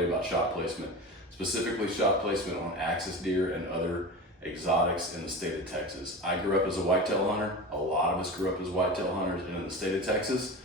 tell you about shot placement, specifically shot placement on axis deer and other exotics in the state of Texas. I grew up as a whitetail hunter. A lot of us grew up as whitetail hunters, and in the state of Texas,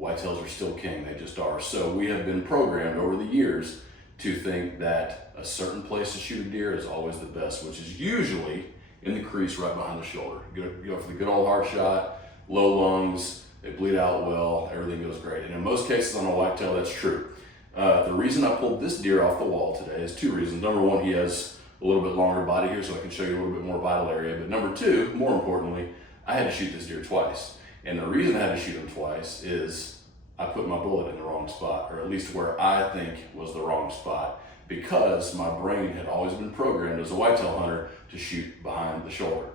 whitetails are still king. They just are. So we have been programmed over the years to think that a certain place to shoot a deer is always the best, which is usually in the crease right behind the shoulder. Go for the good old hard shot, low lungs, they bleed out well, everything goes great. And in most cases on a whitetail, that's true. The reason I pulled this deer off the wall today is two reasons. Number one, he has a little bit longer body here, so I can show you a little bit more vital area. But number two, more importantly, I had to shoot this deer twice. And the reason I had to shoot him twice is I put my bullet in the wrong spot, or at least where I think was the wrong spot, because my brain had always been programmed as a whitetail hunter to shoot behind the shoulder.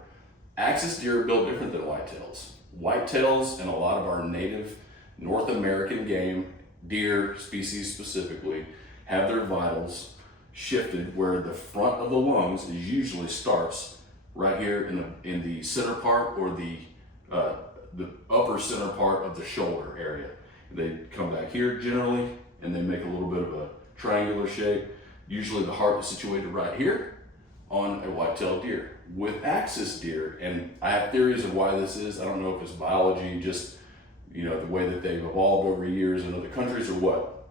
Axis deer are built different than whitetails. Whitetails and a lot of our native North American game, deer species specifically, have their vitals shifted where the front of the lungs usually starts right here in the center part, or the upper center part of the shoulder area. They come back here generally, and they make a little bit of a triangular shape. Usually the heart is situated right here on a whitetail deer. With axis deer, and I have theories of why this is. I don't know if it's biology, just the way that they've evolved over years in other countries or what.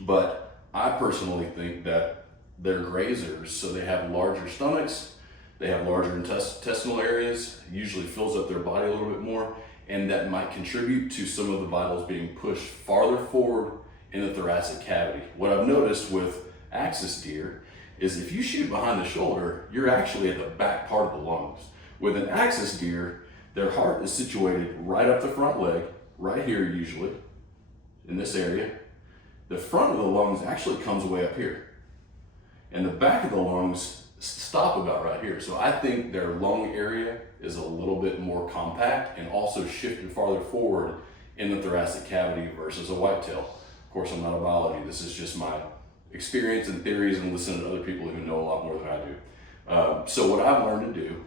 But I personally think that they're grazers, so they have larger stomachs, they have larger intestinal areas, usually fills up their body a little bit more, and that might contribute to some of the vitals being pushed farther forward in the thoracic cavity. What I've noticed with axis deer is if you shoot behind the shoulder, you're actually at the back part of the lungs. With an axis deer, their heart is situated right up the front leg, right here usually, in this area. The front of the lungs actually comes way up here. And the back of the lungs stop about right here. So I think their lung area is a little bit more compact and also shifted farther forward in the thoracic cavity versus a whitetail. Of course, I'm not a biology. This is just my experience and theories and listening to other people who know a lot more than I do. So what I've learned to do,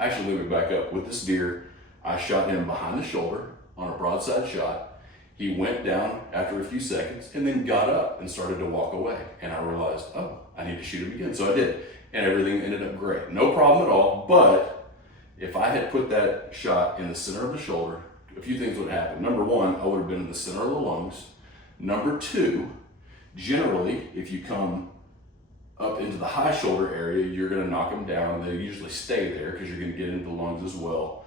actually let me back up. With this deer, I shot him behind the shoulder on a broadside shot. He went down after a few seconds and then got up and started to walk away. And I realized, oh, I need to shoot him again. So I did. And everything ended up great. No problem at all. But if I had put that shot in the center of the shoulder, a few things would happen. Number one, I would have been in the center of the lungs. Number two, generally, if you come up into the high shoulder area, you're going to knock them down. They usually stay there because you're going to get into the lungs as well.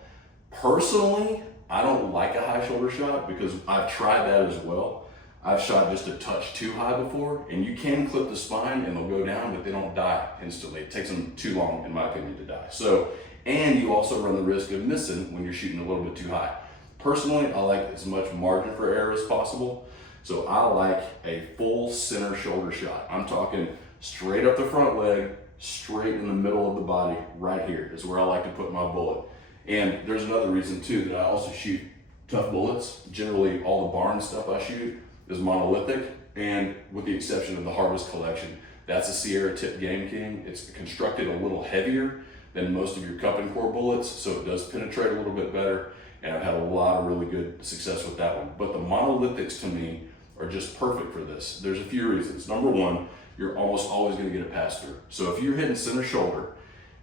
Personally, I don't like a high shoulder shot because I've tried that as well. I've shot just a touch too high before, and you can clip the spine and they'll go down, but they don't die instantly. It takes them too long, in my opinion, to die. So, and you also run the risk of missing when you're shooting a little bit too high. Personally, I like as much margin for error as possible. So I like a full center shoulder shot. I'm talking straight up the front leg, straight in the middle of the body, right here is where I like to put my bullet. And there's another reason too that I also shoot tough bullets. Generally, all the barn stuff I shoot is monolithic, and with the exception of the Harvest Collection. That's a Sierra Tip Game King. It's constructed a little heavier than most of your cup and core bullets, so it does penetrate a little bit better, and I've had a lot of really good success with that one. But the monolithics to me are just perfect for this. There's a few reasons. Number one, you're almost always gonna get a pass through. So if you're hitting center shoulder,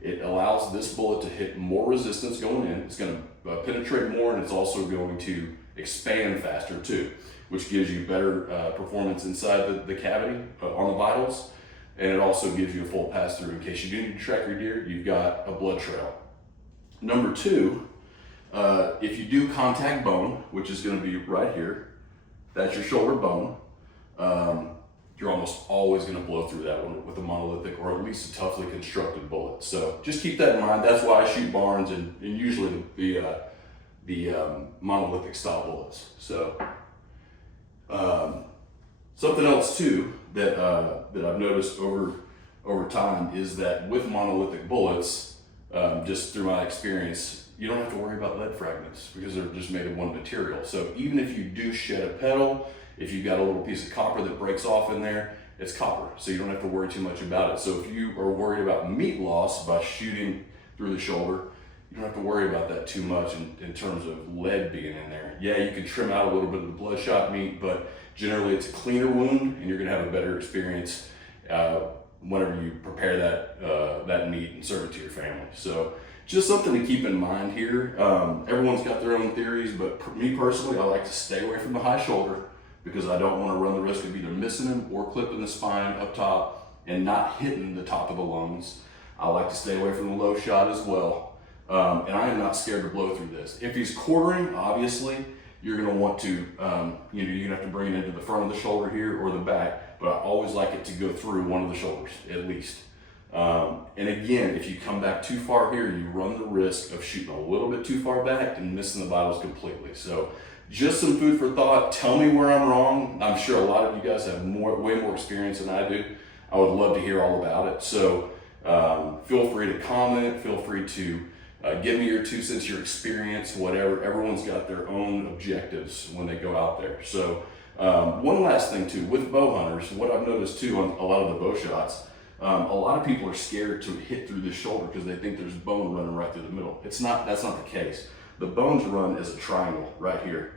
it allows this bullet to hit more resistance going in. It's gonna penetrate more, and it's also going to expand faster too, which gives you better performance inside the cavity on the vitals. And it also gives you a full pass through in case you do need to track your deer, you've got a blood trail. Number two, if you do contact bone, which is gonna be right here, that's your shoulder bone, you're almost always gonna blow through that one with a monolithic or at least a toughly constructed bullet. So just keep that in mind. That's why I shoot barns and usually the monolithic style bullets. So something else too that I've noticed over time is that with monolithic bullets, just through my experience, you don't have to worry about lead fragments because they're just made of one material. So even if you do shed a petal, if you've got a little piece of copper that breaks off in there, it's copper, so you don't have to worry too much about it. So if you are worried about meat loss by shooting through the shoulder, you don't have to worry about that too much in terms of lead being in there. Yeah, you can trim out a little bit of the bloodshot meat, but generally it's a cleaner wound, and you're gonna have a better experience whenever you prepare that meat and serve it to your family. So just something to keep in mind here. Everyone's got their own theories, but me personally, I like to stay away from the high shoulder because I don't want to run the risk of either missing him or clipping the spine up top and not hitting the top of the lungs. I like to stay away from the low shot as well. And I am not scared to blow through this. If he's quartering, obviously, you're going to want to, you're going to have to bring it into the front of the shoulder here or the back, but I always like it to go through one of the shoulders at least. And again, if you come back too far here, you run the risk of shooting a little bit too far back and missing the vitals completely. So just some food for thought. Tell me where I'm wrong. I'm sure a lot of you guys have way more experience than I do. I would love to hear all about it. So feel free to comment, feel free to give me your 2 cents, your experience, whatever. Everyone's got their own objectives when they go out there. So one last thing too, with bow hunters, what I've noticed too on a lot of the bow shots, a lot of people are scared to hit through the shoulder because they think there's bone running right through the middle. That's not the case. The bones run as a triangle right here.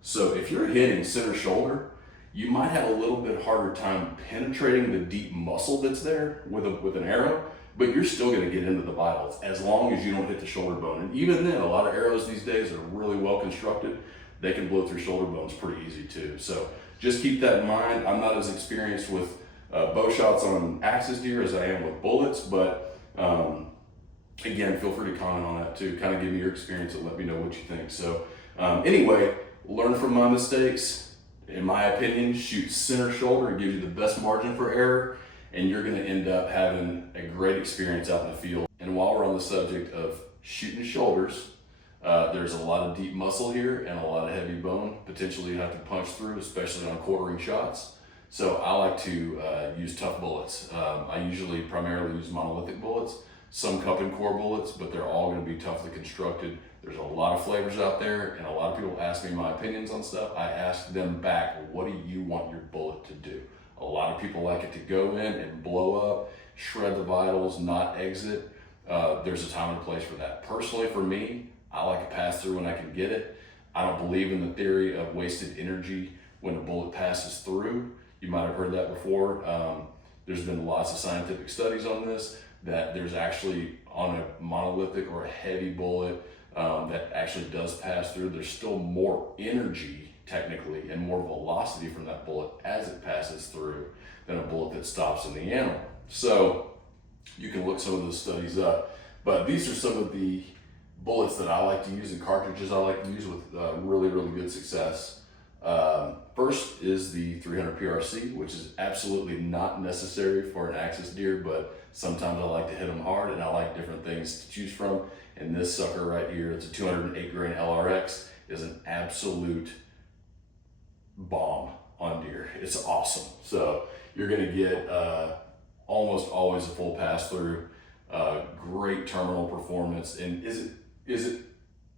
So if you're hitting center shoulder, you might have a little bit harder time penetrating the deep muscle that's there with an arrow, but you're still gonna get into the vitals as long as you don't hit the shoulder bone. And even then, a lot of arrows these days are really well constructed. They can blow through shoulder bones pretty easy too. So just keep that in mind. I'm not as experienced with bow shots on axis deer as I am with bullets, but again, feel free to comment on that too. Kind of give me your experience and let me know what you think. So anyway, learn from my mistakes. In my opinion, shoot center shoulder. It gives you the best margin for error, and you're gonna end up having a great experience out in the field. And while we're on the subject of shooting shoulders, there's a lot of deep muscle here and a lot of heavy bone. Potentially you have to punch through, especially on quartering shots. So I like to use tough bullets. I usually primarily use monolithic bullets, some cup and core bullets, but they're all gonna be toughly constructed. There's a lot of flavors out there, and a lot of people ask me my opinions on stuff. I ask them back, what do you want your bullet to do? A lot of people like it to go in and blow up, shred the vitals, not exit. There's a time and a place for that. Personally, for me, I like to pass through when I can get it. I don't believe in the theory of wasted energy when a bullet passes through. You might have heard that before. There's been lots of scientific studies on this, that there's actually on a monolithic or a heavy bullet that actually does pass through, there's still more energy technically and more velocity from that bullet as it passes through than a bullet that stops in the animal. So you can look some of those studies up, but these are some of the bullets that I like to use and cartridges I like to use with really good success. First is the 300 PRC, which is absolutely not necessary for an axis deer, but sometimes I like to hit them hard and I like different things to choose from. And this sucker right here, it's a 208 grain LRX, is an absolute bomb on deer. It's awesome. So you're gonna get almost always a full pass through, great terminal performance. And is it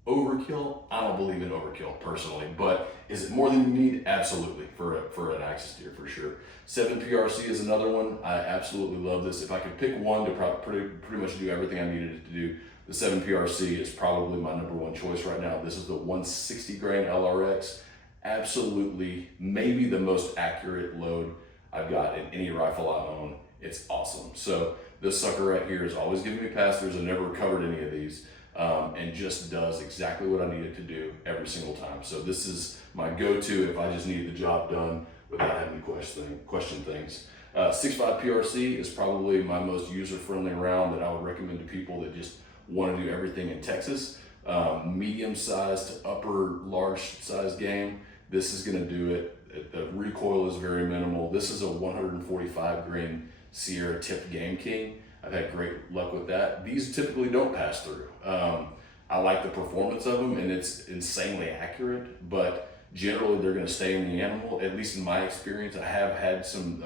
overkill? I don't believe in overkill personally, but is it more than you need? Absolutely, for an axis deer, for sure. 7 PRC is another one. I absolutely love this. If I could pick one to pretty much do everything I needed it to do, the 7 PRC is probably my #1 choice right now. This is the 160 grain LRX. Absolutely, maybe the most accurate load I've got in any rifle I own. It's awesome. So this sucker right here is always giving me pass-throughs. I've never recovered any of these. And just does exactly what I need it to do every single time. So this is my go-to if I just need the job done without having to question things. 6.5 PRC is probably my most user-friendly round that I would recommend to people that just want to do everything in Texas. Medium-sized to upper large-sized game, this is going to do it. The recoil is very minimal. This is a 145 grain Sierra tipped Game King. I've had great luck with that. These typically don't pass through. I like the performance of them, and it's insanely accurate, but generally they're gonna stay in the animal, at least in my experience. I have had some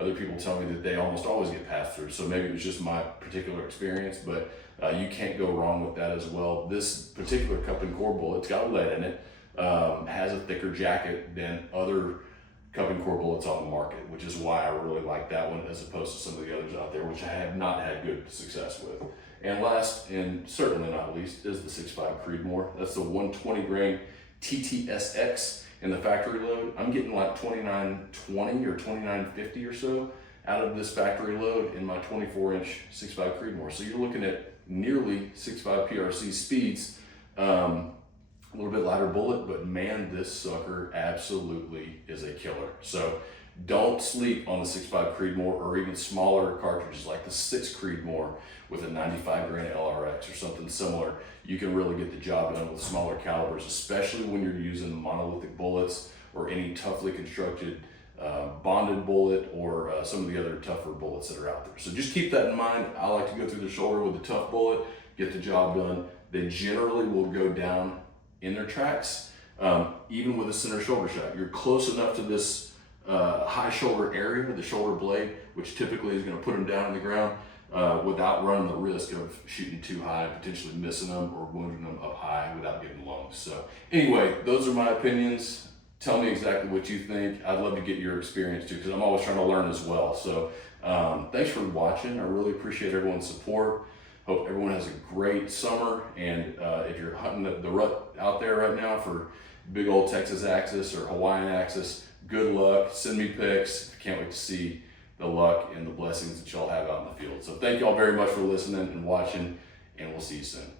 other people tell me that they almost always get passed through, so maybe it was just my particular experience, but you can't go wrong with that as well. This particular cup and core bullet, it's got lead in it, has a thicker jacket than other cup and core bullets on the market, which is why I really like that one as opposed to some of the others out there, which I have not had good success with. And last, and certainly not least, is the 6.5 Creedmoor. That's the 120 grain TTSX. in the factory load, I'm getting like 2920 or 2950 or so out of this factory load in my 24-inch 6.5 Creedmoor. So you're looking at nearly 6.5 PRC speeds. A little bit lighter bullet, but man, this sucker absolutely is a killer. So don't sleep on the 6.5 Creedmoor or even smaller cartridges like the 6 Creedmoor with a 95 grain LRX or something similar. You can really get the job done with smaller calibers, especially when you're using monolithic bullets or any toughly constructed bonded bullet or some of the other tougher bullets that are out there. So just keep that in mind. I like to go through the shoulder with a tough bullet, get the job done. They generally will go down in their tracks, even with a center shoulder shot. You're close enough to this high shoulder area, the shoulder blade, which typically is going to put them down on the ground without running the risk of shooting too high, potentially missing them or wounding them up high without getting lungs. So anyway, those are my opinions. Tell me exactly what you think. I'd love to get your experience too, because I'm always trying to learn as well. So thanks for watching. I really appreciate everyone's support. Hope everyone has a great summer. And if you're hunting the rut out there right now for big old Texas axis or Hawaiian axis, good luck. Send me pics. Can't wait to see the luck and the blessings that y'all have out in the field. So thank y'all very much for listening and watching, and we'll see you soon.